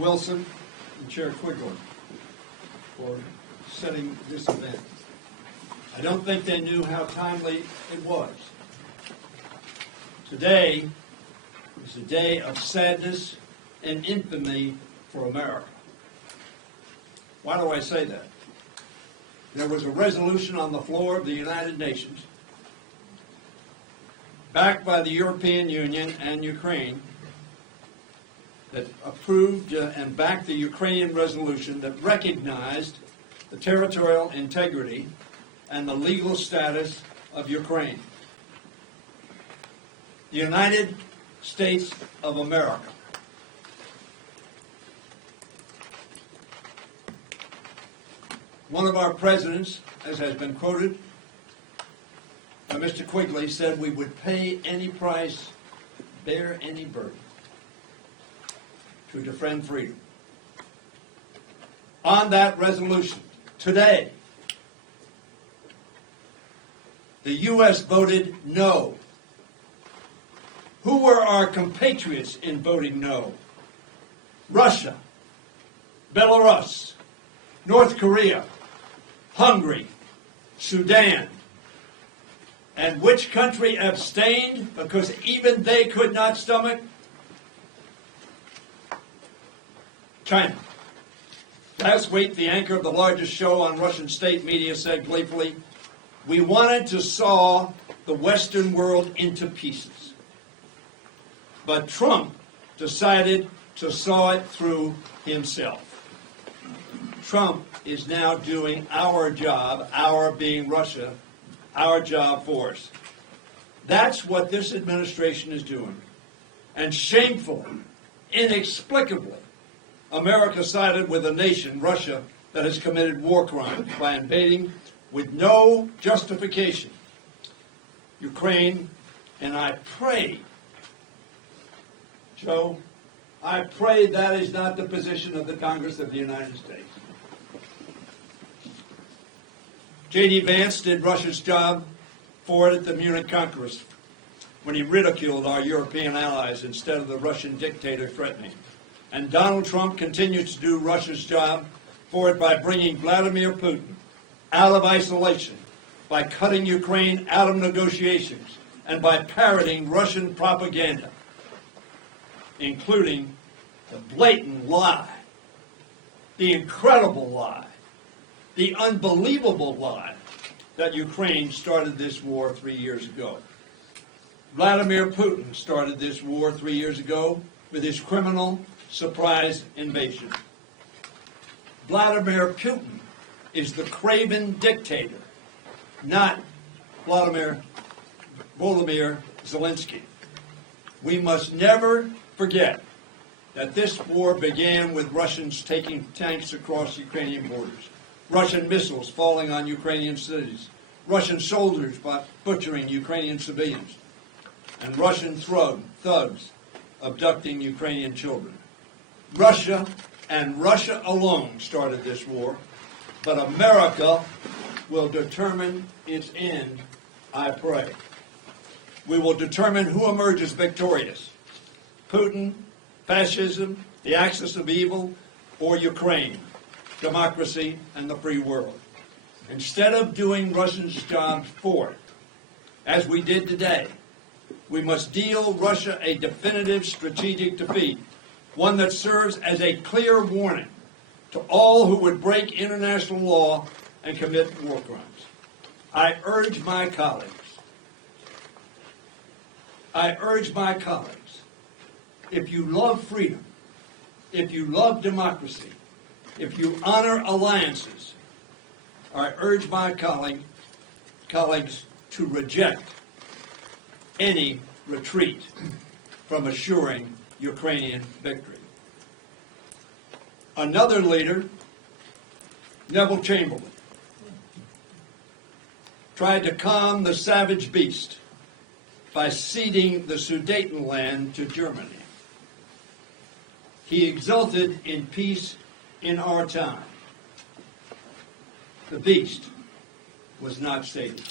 Chairman Wilson and Chair Quigley for setting this event. I don't think they knew how timely it was. Today is a day of sadness and infamy for America. Why do I say that? There was a resolution on the floor of the United Nations, backed by the European Union and Ukraine, that approved and backed the Ukrainian resolution that recognized the territorial integrity and the legal status of Ukraine. The United States of America one of our presidents, as has been quoted by Mr. Quigley, said we would pay any price, bear any burden to defend freedom. On that resolution, today, the U.S. voted no. Who were our compatriots in voting no? Russia, Belarus, North Korea, Hungary, Sudan. And which country abstained because even they could not stomach? China. Last week, the anchor of the largest show on Russian state media said gleefully, "We wanted to saw the Western world into pieces. But Trump decided to saw it through himself." Trump is now doing our job, our being Russia, our job for us. That's what this administration is doing. And shamefully, inexplicably, America sided with a nation, Russia, that has committed war crimes by invading with no justification Ukraine. And I pray, Joe, I pray that is not the position of the Congress of the United States. J.D. Vance did Russia's job for it at the Munich Congress when he ridiculed our European allies instead of the Russian dictator threatening. And Donald Trump continues to do Russia's job for it by bringing Vladimir Putin out of isolation, by cutting Ukraine out of negotiations, and by parroting Russian propaganda, including the blatant lie, the incredible lie, the unbelievable lie that Ukraine started this war 3 years ago. Vladimir Putin started this war 3 years ago with his criminal surprise invasion. Vladimir Putin is the craven dictator, not Volodymyr Zelensky. We must never forget that this war began with Russians taking tanks across Ukrainian borders, Russian missiles falling on Ukrainian cities, Russian soldiers butchering Ukrainian civilians, and Russian thugs abducting Ukrainian children. Russia and Russia alone started this war, but America will determine its end, I pray. We will determine who emerges victorious: Putin, fascism, the axis of evil, or Ukraine, democracy, and the free world. Instead of doing Russia's job for it, as we did today, we must deal Russia a definitive strategic defeat, one that serves as a clear warning to all who would break international law and commit war crimes. I urge my colleagues, if you love freedom, if you love democracy, if you honor alliances, I urge my colleagues to reject any retreat from assuring Ukrainian victory. Another leader, Neville Chamberlain, tried to calm the savage beast by ceding the Sudetenland to Germany. He exulted in peace in our time. The beast was not sated.